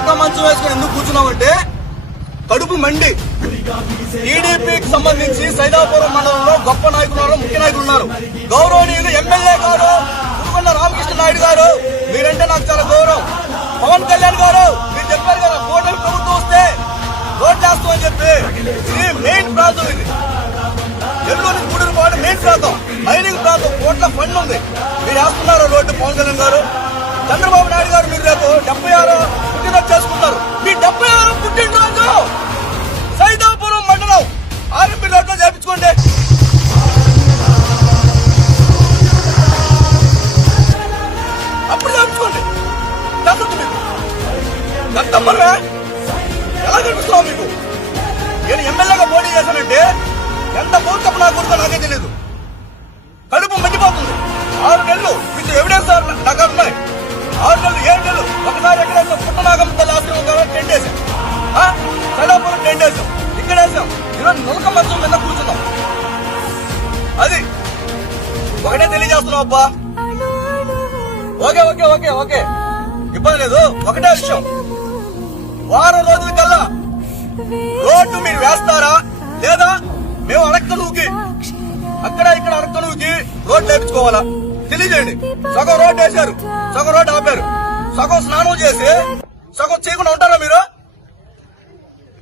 నులక మంచం వేసుకుని ఎందుకు కూర్చున్నామంటే కడుపు మండి. టీడీపీకి సంబంధించి సైదాపురం మండలంలో గొప్ప నాయకులు ఉన్నారు, ముఖ్య నాయకులు ఉన్నారు. గౌరవనీయులు ఎమ్మెల్యే గారు పురుగొండ రామకృష్ణ నాయుడు గారు మీరంటే నాకు చాలా గౌరవం. పవన్ కళ్యాణ్ గారు మీరు చెప్పారు కదా, కూటమి ప్రభుత్వం వస్తే రోడ్ చేస్తామని చెప్పి. ఇది మెయిన్ ప్రాంతం, ఇది నెల్లూరు నుంచి గూడూరు పాటు మెయిన్ ప్రాంతం, మైనింగ్ ప్రాంతం, కోట్ల ఫండ్ ఉంది. మీరు వేస్తున్నారు రోడ్డు. పవన్ కళ్యాణ్ గారు, చంద్రబాబు నాయుడు గారు మీరు రేపు 76 పుట్టినరోజు చేసుకుంటారు. మీ 76 పుట్టినరోజు సైదాపురం మండలం ఆర్ఎంపీ రోడ్లో చేపించుకోండి. అప్పుడు చేపించుకోండి. దత్తత మీకు దత్తమ్మరే ఎలా కనిపిస్తున్నావు మీకు? నేను ఎమ్మెల్యేగా పోటీ చేశానంటే ఎంత మూర్ఖపు నా కొడుకో నాకే తెలియదు. కడుపు మండిపోతుంది. 6 నెలలు మీకు ఎవిడెన్స్ నాకు ఉన్నాయి. 6 నెలలు 7 నెలలు ఒకసారి ఎక్కడేసాం, పుట్టనాగమ్మ తల్లి ఆశ్రమం కావాలి టెంట్ వేసాం, సైదాపురం టెంట్ వేసాం, ఇక్కడ వేసాం. ఈరోజు నులక మంచం మీద కూర్చున్నాం. అది ఒకటే తెలియజేస్తున్నాం అబ్బా. ఓకే ఓకే ఓకే ఓకే ఇబ్బంది లేదు. ఒకటే విషయం, వారం రోజుల కల్లా రోడ్డు మీరు వేస్తారా లేదా మేము అడక్కనూకి అక్కడ ఇక్కడ అడక్కనూకి రోడ్డు వేయించుకోవాలా తెలియజేయండి. సగం రోడ్డు వేశారు, సగం రోడ్డు ఆపారు, సగం స్నానం చేసి సగం చేయకుండా ఉంటారా మీరు?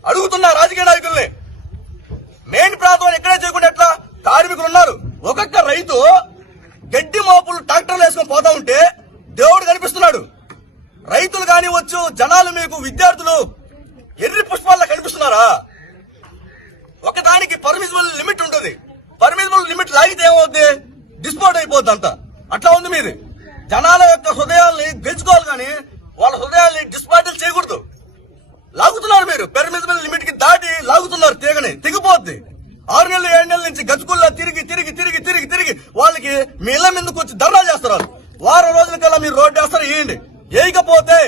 అడుగుతున్నా రాజకీయ నాయకుల్ని. మెయిన్ ప్రాంతం ఇక్కడే చేయకుండా ఎట్లా? కార్మికులు ఉన్నారు. ఒక్కొక్క రైతు గడ్డి మోపులు ట్రాక్టర్లు వేసుకొని పోతా ఉంటే దేవుడు కనిపిస్తున్నాడు. రైతులు కానివచ్చు, జనాలు మీకు విద్యార్థులు ఎర్రి పుష్పాల్లో కనిపిస్తున్నారా? ఒకదానికి పర్మిసిబుల్ లిమిట్ ఉంటుంది. పర్మిసిబుల్ లిమిట్ లాగితే ఏమవుద్ది? డిస్పోర్ట్ అయిపోద్ది అంతా. అట్లా ఉంది మీది. జనాల యొక్క హృదయాల్ని గెలుచుకోవాలి కానీ వాళ్ళ హృదయాల్ని డిస్పాటిల్ చేయకూడదు. లాగుతున్నారు మీరు, పర్మిసిబుల్ లిమిట్ కి దాటి లాగుతున్నారు. తీగని తెగిపోద్ది. 6 నెలలు 7 నెలల నుంచి గతుకుల్లా తిరిగి తిరిగి తిరిగి తిరిగి తిరిగి వాళ్ళకి మీ ఇళ్ల మీదకి వచ్చి ధర్నా చేస్తారు. వారం రోజుల కల్లా మీరు రోడ్డు వేస్తారు, వేయండి. వేయకపోతే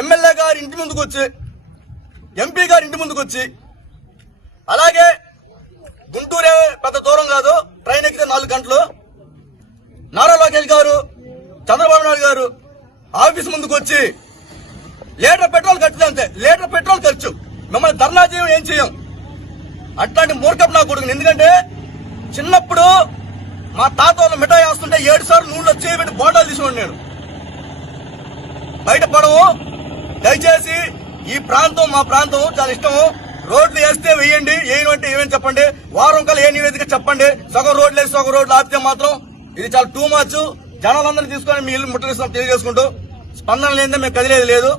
ఎమ్మెల్యే గారి ఇంటి ముందుకు వచ్చి, ఎంపీ గారి ఇంటి ముందుకు వచ్చి, అలాగే గుంటూరే పెద్ద దూరం కాదు, ట్రైన్ ఎక్కితే 4 గంటలు, నారా లోకేష్ గారు, చంద్రబాబు నాయుడు గారు ఆఫీస్ ముందుకు వచ్చి లీటర్ పెట్రోల్ ఖర్చు అంతే. లీటర్ పెట్రోల్ ఖర్చు. మిమ్మల్ని ధర్నా చేయం, ఏం చేయం. అట్లాంటి మూర్ఖపు నా కొడుకుని. ఎందుకంటే చిన్నప్పుడు మా తాత వాళ్ళు మిఠాయి వేస్తుంటే 7 సార్లు నూనెలో చేయబెట్టి బోండాలు తీసుకోండి. నేను బయట పడవు. దయచేసి ఈ ప్రాంతం మా ప్రాంతం చాలా ఇష్టము. రోడ్లు వేస్తే వేయండి, ఏమంటే ఏమని చెప్పండి. వారం కల్లా ఏ నివేదిక చెప్పండి. సగం రోడ్లు వేసి సగం రోడ్లు ఆపితే మాత్రం ఇది చాలా టూ మచ్. జనాలందరినీ తీసుకొని మీ ఇల్లు ముట్టడిస్తాం తెలియజేసుకుంటూ. స్పందన లేదే మేము కదిలేదు లేదు.